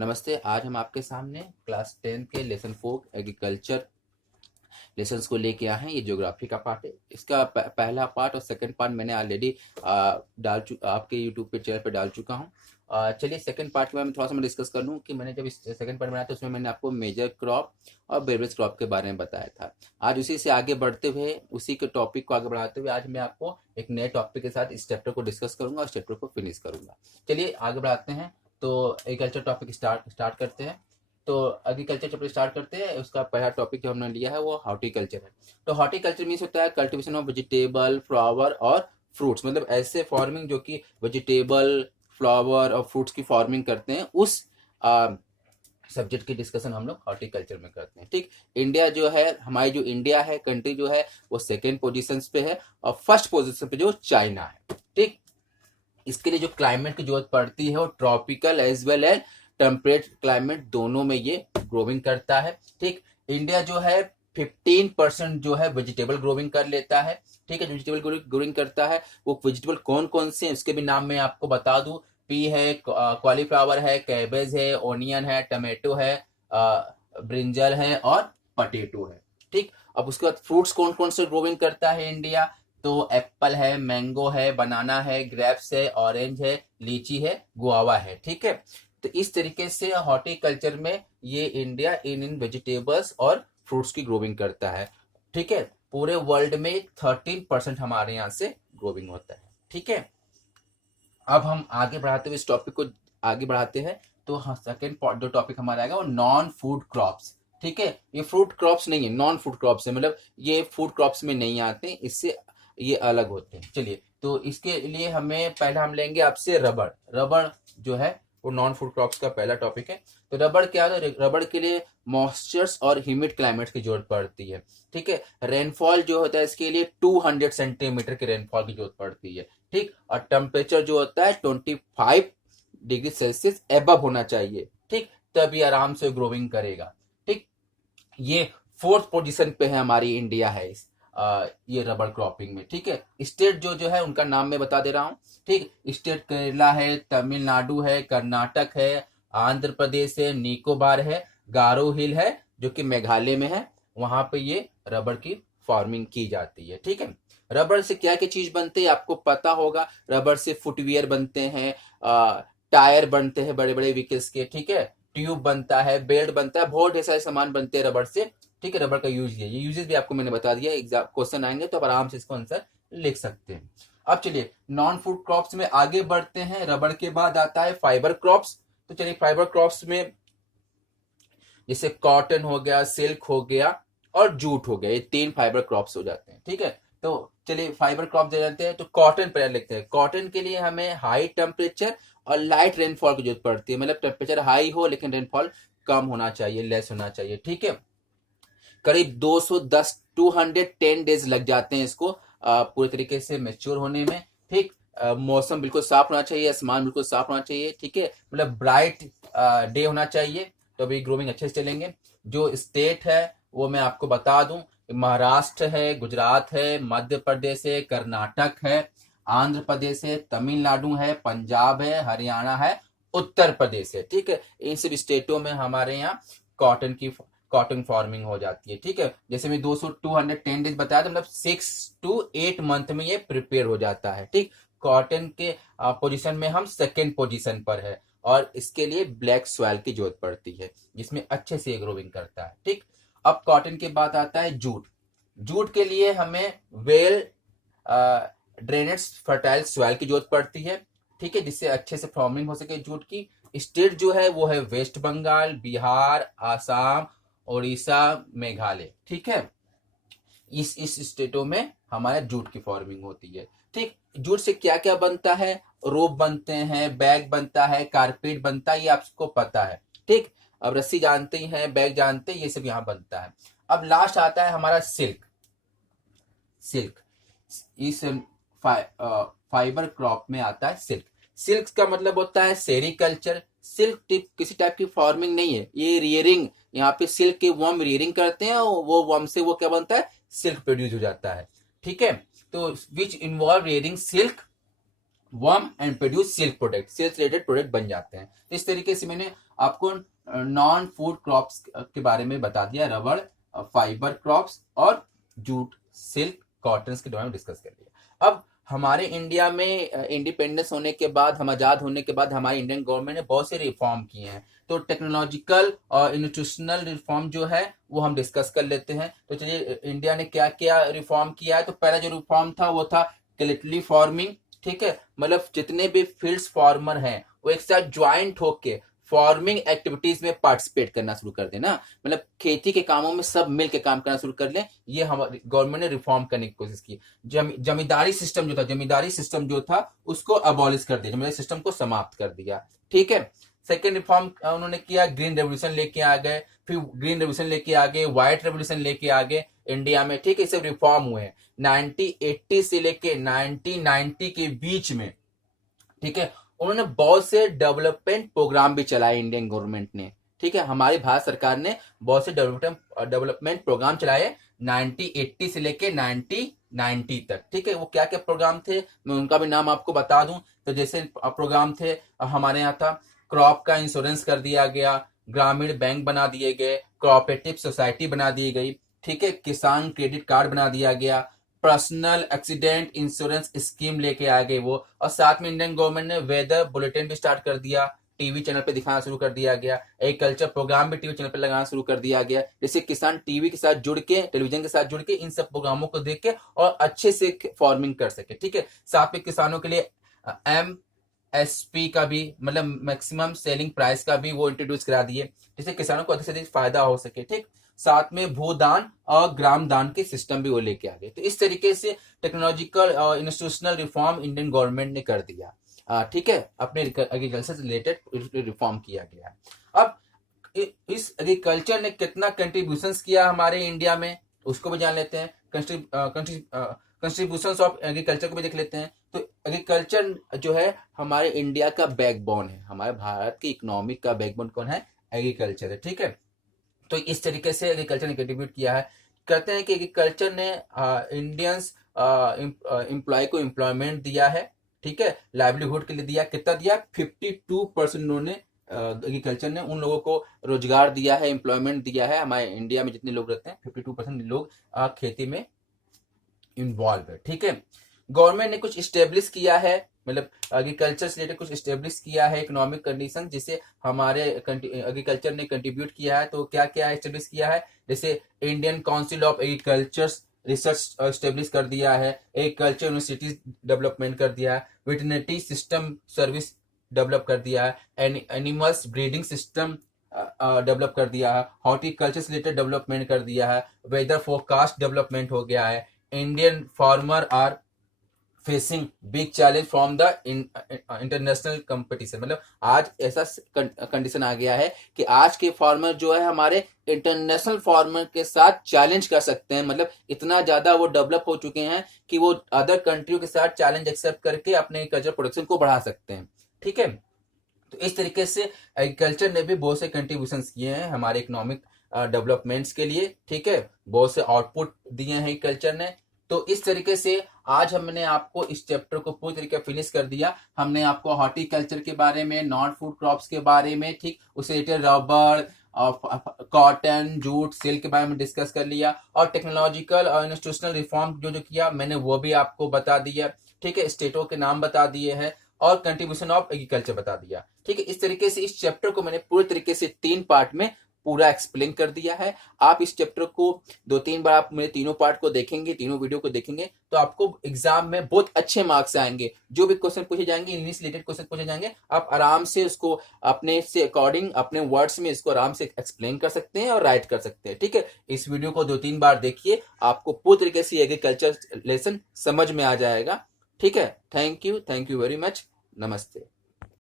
नमस्ते। आज हम आपके सामने क्लास 10 के लेसन 4 एग्रीकल्चर लेसन्स को लेके आए हैं। ये ज्योग्राफी का पार्ट है। इसका पहला पार्ट और सेकंड पार्ट मैंने ऑलरेडी आपके यूट्यूब पे चैनल पे डाल चुका हूँ। चलिए सेकंड पार्ट में मैं थोड़ा सा मैं डिस्कस कर लूँ कि मैंने जब इस सेकंड पार्ट बनाया था उसमें मैंने आपको मेजर क्रॉप और बेरियस क्रॉप के बारे में बताया था। आज उसी से आगे बढ़ते हुए, उसी के टॉपिक को आगे बढ़ाते हुए आज मैं आपको एक नए टॉपिक के साथ इस चैप्टर को डिस्कस करूंगा और इस चैप्टर को फिनिश करूंगा। चलिए आगे बढ़ाते हैं। तो एग्रीकल्चर टॉपिक स्टार्ट करते हैं। तो एग्रीकल्चर चैप्टर स्टार्ट करते हैं। उसका पहला टॉपिक जो हमने लिया है वो हॉर्टिकल्चर है। तो हॉर्टिकल्चर मीन्स होता है कल्टीवेशन ऑफ वेजिटेबल, फ्लावर और फ्रूट्स, मतलब ऐसे फार्मिंग जो कि वेजिटेबल, फ्लावर और फ्रूट्स की फार्मिंग करते हैं, उस सब्जेक्ट की डिस्कशन हम लोग हॉर्टिकल्चर में करते हैं। ठीक। इंडिया जो है, हमारी जो इंडिया है कंट्री जो है वो सेकेंड पोजिशन पे है और फर्स्ट पोजिशन पे जो चाइना है। ठीक। इसके लिए जो क्लाइमेट की जरूरत पड़ती है वो tropical as well as temperate climate दोनों में ये ग्रोविंग करता है। ठीक। इंडिया जो है 15% जो है वेजिटेबल ग्रोविंग कर लेता है। ठीक है, वेजिटेबल ग्रोविंग करता है। वो वेजिटेबल कौन कौन से हैं उसके भी नाम मैं आपको बता दूं। पी है, कॉलीफ्लावर है, कैबेज है, ओनियन है, टमाटो है, ब्रिंजल है और पटेटो है। ठीक। अब उसके बाद फ्रूट्स कौन कौन से ग्रोविंग करता है इंडिया, तो एप्पल है, मैंगो है, बनाना है, ग्रेप्स है, ऑरेंज है, लीची है, गुआवा है। ठीक है। तो इस तरीके से हॉर्टिकल्चर में ये इंडिया इन वेजिटेबल्स और फ्रूट्स की ग्रोविंग करता है। ठीक है। पूरे वर्ल्ड में 13% हमारे यहाँ से ग्रोविंग होता है। ठीक है। अब हम आगे बढ़ाते हुए इस टॉपिक को आगे बढ़ाते हैं। तो हाँ, सेकेंड जो टॉपिक हमारा आएगा वो नॉन फूड क्रॉप्स। ठीक है। ये फ्रूट क्रॉप्स नहीं है, नॉन फूड क्रॉप्स है, मतलब ये फूड क्रॉप्स में नहीं आते, इससे ये अलग होते हैं। चलिए, तो इसके लिए हमें पहला हम लेंगे आपसे रबड़। रबड़ जो है वो नॉन फूड क्रॉप्स का पहला टॉपिक है। तो रबड़ क्या है? रबड़ के लिए मॉइस्चर्स और ह्यूमिड क्लाइमेट की जरूरत पड़ती है। ठीक है। रेनफॉल जो होता है इसके लिए 200 सेंटीमीटर की रेनफॉल की जरूरत पड़ती है। ठीक। और टेम्परेचर जो होता है 25 डिग्री सेल्सियस एबव होना चाहिए। ठीक। तभी आराम से ग्रोविंग करेगा। ठीक। ये फोर्थ पोजीशन पे है हमारी इंडिया है ये रबर क्रॉपिंग में। ठीक है। स्टेट जो है उनका नाम मैं बता दे रहा हूँ। ठीक। स्टेट केरला है, तमिलनाडु है, कर्नाटक है, आंध्र प्रदेश है, निकोबार है, गारो हिल है जो कि मेघालय में है। वहां पे ये रबर की फार्मिंग की जाती है। ठीक है। रबर से क्या क्या चीज बनते हैं आपको पता होगा। रबर से फुटवियर बनते हैं, टायर बनते हैं बड़े बड़े व्हीकल्स के। ठीक है। ट्यूब बनता है, बेल्ट बनता है, बहुत ढेर सारे सामान बनते हैं रबर से। ठीक है। रबर का यूज ये यूजेस भी आपको मैंने बता दिया। एग्जाम क्वेश्चन आएंगे तो आप आराम से इसको आंसर लिख सकते हैं। अब चलिए नॉन फूड क्रॉप्स में आगे बढ़ते हैं। रबर के बाद आता है फाइबर क्रॉप्स। तो चलिए फाइबर क्रॉप्स में जैसे कॉटन हो गया, सिल्क हो गया और जूट हो गया, ये 3 फाइबर क्रॉप्स हो जाते हैं। ठीक है। तो चलिए फाइबर क्रॉप दे जाते हैं। तो कॉटन पर लिखते हैं। कॉटन के लिए हमें हाई टेम्परेचर और लाइट रेनफॉल की जरूरत पड़ती है, मतलब टेम्परेचर हाई हो लेकिन रेनफॉल कम होना चाहिए, लेस होना चाहिए। ठीक है। करीब 210 डेज लग जाते हैं इसको पूरे तरीके से मेच्योर होने में। ठीक। मौसम बिल्कुल साफ होना चाहिए, आसमान बिल्कुल साफ होना चाहिए। ठीक है। मतलब ब्राइट डे होना चाहिए, तो अभी ग्रोविंग अच्छे से चलेंगे। जो स्टेट है वो मैं आपको बता दूं, महाराष्ट्र है, गुजरात है, मध्य प्रदेश है, कर्नाटक है, आंध्र प्रदेश है, तमिलनाडु है, पंजाब है, हरियाणा है, उत्तर प्रदेश है। ठीक है। इन सब स्टेटों में हमारे यहाँ कॉटन फार्मिंग हो जाती है। ठीक है। जैसे मैं 210 डेज बताया था, मतलब 6 to 8 मंथ में ये प्रिपेयर हो जाता है। ठीक। कॉटन के पोजीशन में हम सेकेंड पोजीशन पर है और इसके लिए ब्लैक सॉइल की जरूरत पड़ती है जिसमें अच्छे से ग्रोविंग करता है। ठीक। अब कॉटन के बाद आता है जूट। जूट के लिए हमें वेल ड्रेनेज फर्टाइल सॉइल की जरूरत पड़ती है। ठीक है। जिससे अच्छे से फार्मिंग हो सके जूट की। स्टेट जो है वो है वेस्ट बंगाल, बिहार, आसाम, उड़ीसा, मेघालय। ठीक है। इस स्टेटों में हमारे जूट की फार्मिंग होती है। ठीक। जूट से क्या क्या बनता है? रोप बनते हैं, बैग बनता है, कारपेट बनता है, ये आपको पता है। ठीक। अब रस्सी जानते ही हैं, बैग जानते हैं, ये सब यहाँ बनता है। अब लास्ट आता है हमारा सिल्क। सिल्क इस फाइबर क्रॉप में आता है सिल्क। सिल्क का मतलब होता है सेरिकल्चर। सिल्क किसी टाइप की फार्मिंग नहीं है, ये रियरिंग। यहाँ पे सिल्क के वर्म रियरिंग करते हैं और वो वर्म से वो क्या बनता है? सिल्क प्रोड्यूस हो जाता है। ठीक है। तो which involve rearing silk worm and produce silk product, silk related product बन जाते हैं। तो इस तरीके से मैंने आपको नॉन फूड क्रॉप्स के बारे में बता दिया, रबड़, फाइबर क्रॉप्स और जूट, सिल्क, कॉटन के बारे में डिस्कस कर लिया। अब हमारे इंडिया में इंडिपेंडेंस होने के बाद, हम आजाद होने के बाद हमारी इंडियन गवर्नमेंट ने बहुत से रिफॉर्म किए हैं। तो टेक्नोलॉजिकल और इंस्टीट्यूशनल रिफॉर्म जो है वो हम डिस्कस कर लेते हैं। तो चलिए इंडिया ने क्या क्या रिफॉर्म किया है। तो पहला जो रिफॉर्म था वो था कलेक्टिव फार्मिंग, ठीक है, मतलब जितने भी फील्ड्स फार्मर हैं वो एक साथ ज्वाइंट होके फार्मिंग एक्टिविटीज में पार्टिसिपेट करना शुरू कर देना, मतलब खेती के कामों में सब मिल के काम करना शुरू कर लें। ये हमारी गवर्नमेंट ने रिफॉर्म करने की कोशिश की। जमींदारी सिस्टम जो था उसको अबॉलिश कर दिया, जमींदारी सिस्टम को समाप्त कर दिया, ठीक है। सेकेंड रिफॉर्म उन्होंने किया, ग्रीन रेवोल्यूशन लेके आ गए, फिर ग्रीन रेवोल्यूशन लेके आ गए, व्हाइट रेवोल्यूशन लेके आ गए इंडिया में, ठीक है। सब रिफॉर्म हुए 1980 से लेके 1990 के बीच में, ठीक है। उन्होंने बहुत से डेवलपमेंट प्रोग्राम भी चलाए इंडियन गवर्नमेंट ने, ठीक है। हमारी भारत सरकार ने बहुत से डेवलपमेंट प्रोग्राम चलाए 1980 से लेके 1990 तक, ठीक है। वो क्या क्या प्रोग्राम थे मैं उनका भी नाम आपको बता दूं। तो जैसे प्रोग्राम थे हमारे यहाँ था, क्रॉप का इंश्योरेंस कर दिया गया, ग्रामीण बैंक बना दिए गए, कोऑपरेटिव सोसाइटी बना दी गई, ठीक है, किसान क्रेडिट कार्ड बना दिया गया, पर्सनल एक्सीडेंट इंश्योरेंस स्कीम लेके आ गए वो, और साथ में इंडियन गवर्नमेंट ने वेदर बुलेटिन भी स्टार्ट कर दिया, टीवी चैनल पे दिखाना शुरू कर दिया गया, एग्रीकल्चर प्रोग्राम भी टीवी चैनल पे लगाना शुरू कर दिया गया, जिससे किसान टीवी के साथ जुड़ के, टेलीविजन के साथ जुड़ के इन सब प्रोग्रामों को देख के और अच्छे से फार्मिंग कर सके, ठीक है। साथ में किसानों के लिए MSP का भी, मतलब मैक्सिमम सेलिंग प्राइस का भी वो इंट्रोड्यूस करा दिए, जिससे किसानों को अधिक से अधिक फायदा हो सके, ठीक। साथ में भूदान और ग्राम दान के सिस्टम भी वो लेके आ गए। तो इस तरीके से टेक्नोलॉजिकल और इंस्टीट्यूशनल रिफॉर्म इंडियन गवर्नमेंट ने कर दिया, ठीक है। अपने एग्रीकल्चर से रिलेटेड रिफॉर्म किया गया है। अब इस एग्रीकल्चर ने कितना कंट्रीब्यूशन किया हमारे इंडिया में उसको भी जान लेते हैं। कंट्रीब्यूशन ऑफ एग्रीकल्चर को भी देख लेते हैं। तो एग्रीकल्चर जो है हमारे इंडिया का बैकबोन है, हमारे भारत की इकोनॉमिक का बैकबोन कौन है? एग्रीकल्चर है, ठीक है। तो इस तरीके से एग्रीकल्चर ने कंट्रीब्यूट किया है। कहते हैं कि एग्रीकल्चर ने इंडियंस एम्प्लॉय को एम्प्लॉयमेंट दिया है, ठीक है, लाइवलीहुड के लिए दिया। कितना दिया? 52% उन्होंने एग्रीकल्चर ने उन लोगों को रोजगार दिया है, एम्प्लॉयमेंट दिया है। हमारे इंडिया में जितने लोग रहते हैं 52% लोग खेती में इन्वॉल्व है, ठीक है। गवर्नमेंट ने कुछ स्टेब्लिश किया है, मतलब एग्रीकल्चर से रिलेटेड कुछ स्टेब्लिश किया है इकोनॉमिक कंडीशन, जिसे हमारे एग्रीकल्चर ने कंट्रीब्यूट किया है। तो क्या क्या स्टेब्लिश किया है? जैसे Indian council of agriculture research establish कर दिया है, एग्रीकल्चर यूनिवर्सिटीज डेवलपमेंट कर दिया है, वेटरनरी सिस्टम सर्विस डेवलप कर दिया है, एनिमल्स ब्रीडिंग सिस्टम डेवलप कर दिया है, हॉर्टिकल्चर से रिलेटेड डेवलपमेंट कर दिया है, वेदर फोरकास्ट डेवलपमेंट हो गया है। Indian farmer are facing big challenge from the international competition, मतलब आज ऐसा कंडीशन आ गया है कि आज के फार्मर जो है हमारे इंटरनेशनल फार्मर के साथ चैलेंज कर सकते हैं, मतलब इतना ज्यादा वो डेवलप हो चुके हैं कि वो अदर कंट्रियों के साथ चैलेंज एक्सेप्ट करके अपने एग्रीकल्चर प्रोडक्शन को बढ़ा सकते हैं, ठीक है। तो इस तरीके से एग्रीकल्चर ने भी बहुत से कंट्रीब्यूशन किए हैं हमारे इकोनॉमिक डेवलपमेंट्स के लिए, ठीक है। बहुत से आउटपुट दिए हैं एग्रीकल्चर ने। तो इस तरीके से आज हमने आपको इस चैप्टर को पूरी तरीके फिनिश कर दिया। हमने आपको हॉर्टिकल्चर के बारे में, नॉन फूड क्रॉप्स के बारे में, ठीक, उससे रिलेटेड रबड़, कॉटन, जूट, सिल्क के बारे में डिस्कस कर लिया, और टेक्नोलॉजिकल और इंस्टीट्यूशनल रिफॉर्म जो जो किया मैंने वो भी आपको बता दिया, ठीक है। स्टेटों के नाम बता दिए हैं और कंट्रीब्यूशन ऑफ एग्रीकल्चर बता दिया, ठीक है। इस तरीके से इस चैप्टर को मैंने पूरी तरीके से 3 पार्ट में पूरा एक्सप्लेन कर दिया है। आप इस चैप्टर को 2-3 बार आप मेरे तीनों पार्ट को देखेंगे, तीनों वीडियो को देखेंगे, तो आपको एग्जाम में बहुत अच्छे मार्क्स आएंगे। जो भी क्वेश्चन पूछे जाएंगे, इंग्लिश रिलेटेड क्वेश्चन पूछे जाएंगे, आप आराम से उसको अपने से अकॉर्डिंग अपने वर्ड्स में इसको आराम से एक्सप्लेन कर सकते हैं और राइट कर सकते हैं, ठीक है। इस वीडियो को 2-3 बार देखिए, आपको पूरी तरीके से एग्रीकल्चर लेसन समझ में आ जाएगा, ठीक है। Thank you very much. नमस्ते।